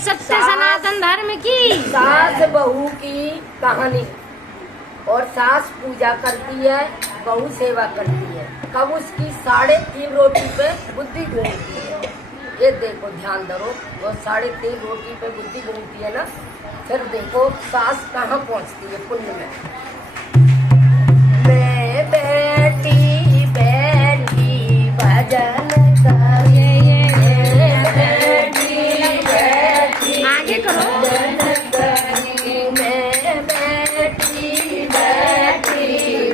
सत्य सनातन धर्म की सास बहू की कहानी। और सास पूजा करती है, बहू सेवा करती है। कब उसकी 3.5 रोटी पे बुद्धि घूमती है। ये देखो, ध्यान दो, वो 3.5 रोटी पे बुद्धि घूमती है ना। फिर देखो सास कहाँ पहुँचती है पुण्य में। मैं बैठी बैठी भजन आगे करो।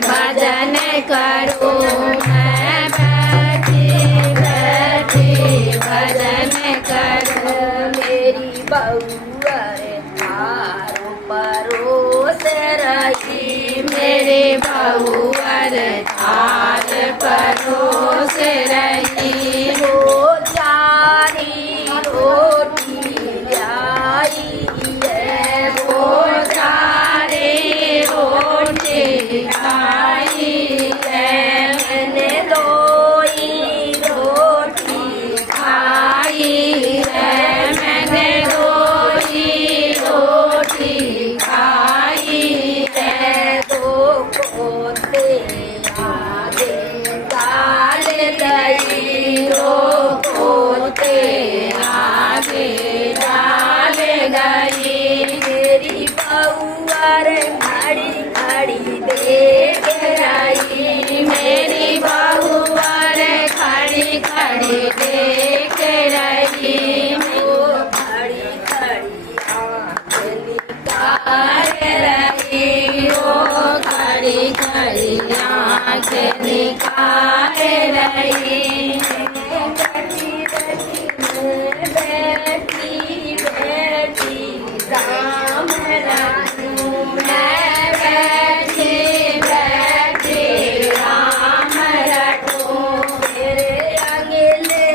भजन करो, मैं बैठी बैठी भजन करो। मेरी बउआ थारो परोस रही, मेरे बहुअर थार परोस रही। वो चारी रोटी लाई है, वो सारे रोटी खाई है, मैंने 2 ही रोटी खाई है, मैंने 2 ही रोटी खाई है। 2 पोते आगे डाल दई, 2 पोते आगे डाल गई। मेरी बउआ घड़ी घड़ी देख रही, मेरी बहुअर खड़ी खड़ी देख रही। वो घड़ी घड़ी आँख निकाल रही, वो खड़ी खड़ी आँख निकाल रही। बैठी बैठी राम राजू, मैं बैठी बैठी राम रटूं। मेरे अगले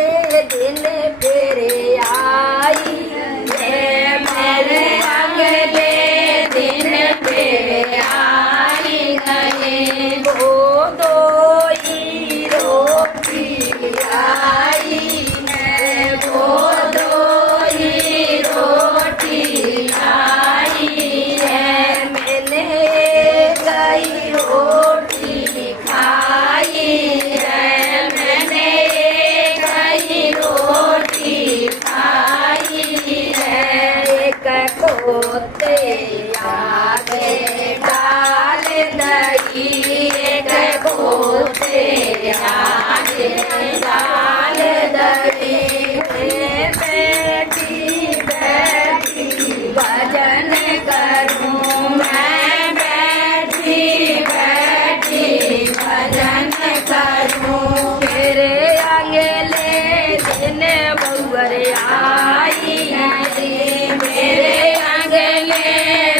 दिन फेरे आई है, मेरे अगले दिन पे आई गए। वो 2 ही रोटी आई है, वो 2 ही रोटी आई है, मैंने कई रोटी खाई है, मैंने कई रोटी खाई है। एक कोते आगे डाल दई, एक पोते आगे डाल दई। मैं बैठी बैठी भजन करूं, मैं बैठी बैठी भजन करूं। तेरे अगले दिन बउआ आई मेरे अगले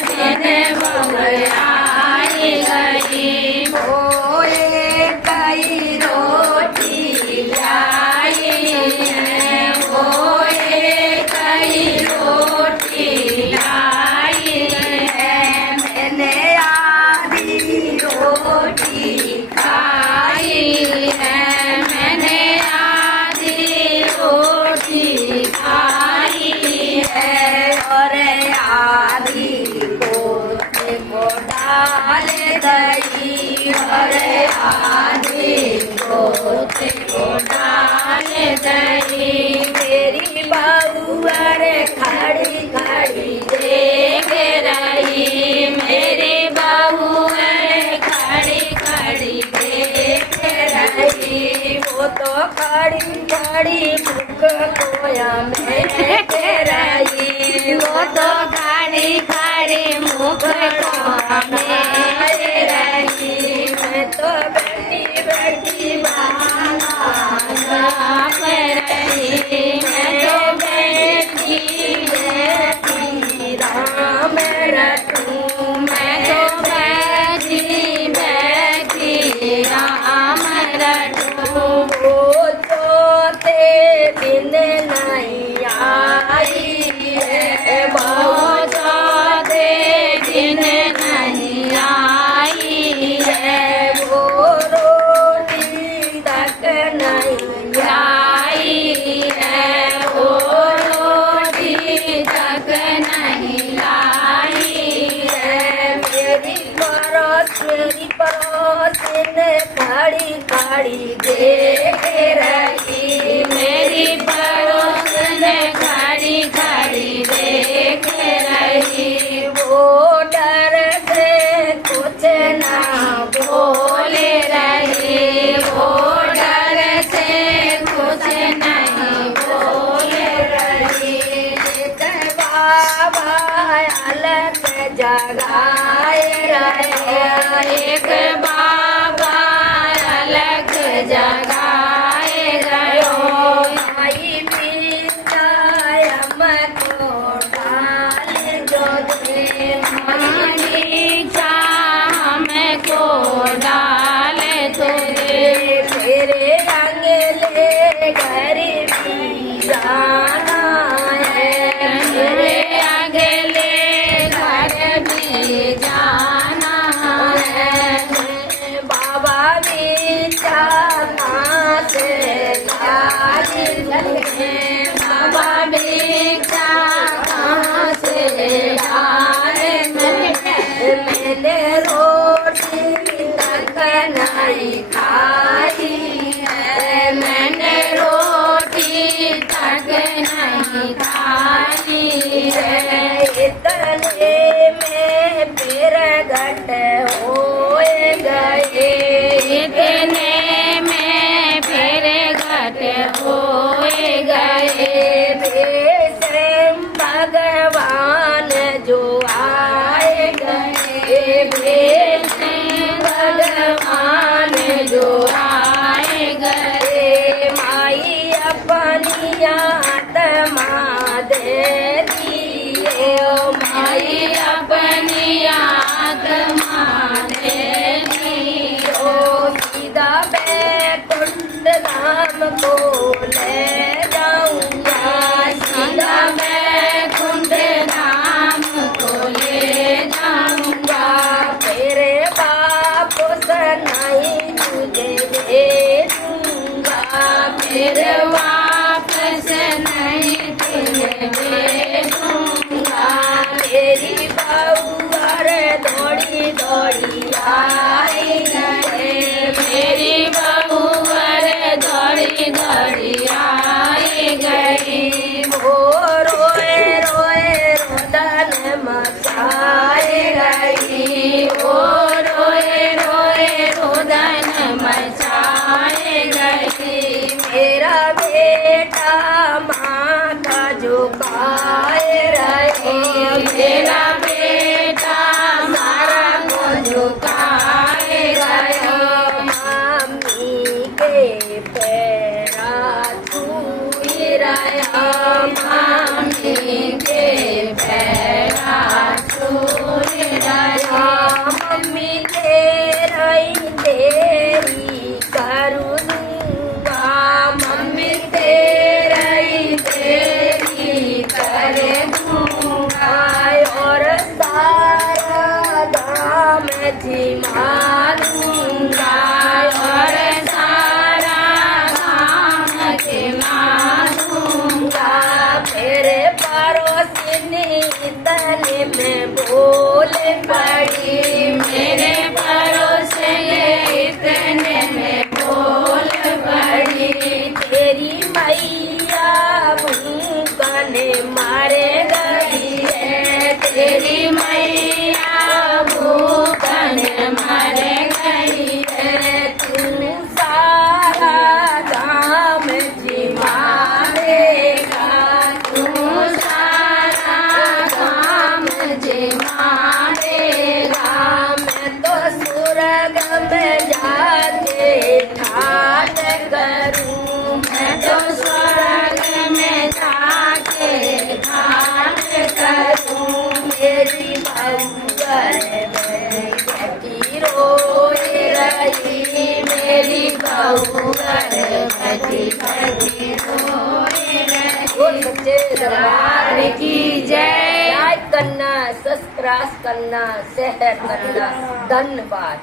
दिन बउआ आई गई। ओ कई रोटी लाई है, वो कई रोटी लाई है, मैंने आधी रोटी खाई है, मैंने आधी रोटी खाई है। और आधी कोते को डाल दई, और आधी पोते को डाल दई। मेरी बउआ खड़ी खड़ी देख रही, मेरी बहुअर खड़ी खड़ी देख रही। वो तो खड़ी खड़ी मुख कोया में रही, वो तो खड़ी खड़ी मुख में रही। मैं तो बैठी बैठी बाप रही, मैं तो बैठी बैठी राम रटूं, मैं तो बैठी बैठी राम रटूं। वो चौथे दिन नहीं आई है, वो चौथे दिन नहीं आई है, वो रोटी तक नहीं आई खड़ी खड़ी देख रही, मेरी पड़ोसन खड़ी खड़ी देख रही, वो डर से कुछ ना बोल रही, वो डर से कुछ नहीं बोल रही। एक बाबा अलग जगाए रहे, एक बाबा अलग जगाए गयो, माई बीतायम को डाल जो दे, दीक्षा हमको डाल तो दे, तेरे अंगले गरीबी जाना है, मेरे अगले घर भी जाना है। बाबा बीचा कहाँ से लाली लगे, बाबा भिक्षा कहाँ से लाए मैंने रोटी तक नहीं खाई है, मैंने रोटी तक नहीं खाई है, इतने में फिर घट होए गए, इतने में फिर घट होए गए, स्वयं भगवान जो आए गए, भगवान जो आए गए, माई अपनी आत्मा दे दिए, माई अपनी आत्मा दे दी, सीधा बैकुंठ धाम को ले जाऊंगा, सीधा बैकुंठ धाम को ले जाऊंगा, तेरे वापस नहीं तुझे भेजूंगा, फिर वापस नहीं तुझे भेजूंगा, मेरी बहुवर दौड़ी दौड़ी आई गए, मेरी बहुवर दौड़ी दौड़ी आई गई, वो रोए रोए रोदन मचाए रही, ओ रोए रोए रोदन मचाए गई, मेरा बेटा माँ का झुकाए रही, मेरा बेटा मारा को झुकाए गयो, मामी के पैरा छुई रहा, मामी के पैरा छूए रहा, मम्मी तेरी देरी करू दूंगा, मम्मी तेरी देरी कर दूंगा, और सारा दाम जिमा दूंगा, और सारा काम के मारूंगा, मेरे पड़ोसिनी तने में बोल पड़ी, मेरे पड़ोस इतने में बोल पड़ी, तेरी मैया भूखने मारे गई है, तेरी मैया भूखन मर गई है, तू सारा दाम जिमाएगा, तू सारा काम जिमाएगा, मैं तो स्वर्ग में जाके ठाट करूं, मैं तो स्वर्ग में जाके ठाट करूं, मेरी बहुवर बेटी रोए रही, मेरी बहुवर बची बची रोए रही, सच्चे दरबार की जय। लाइक करना, सब्सक्राइब करना, शेयर करना, धन्यवाद।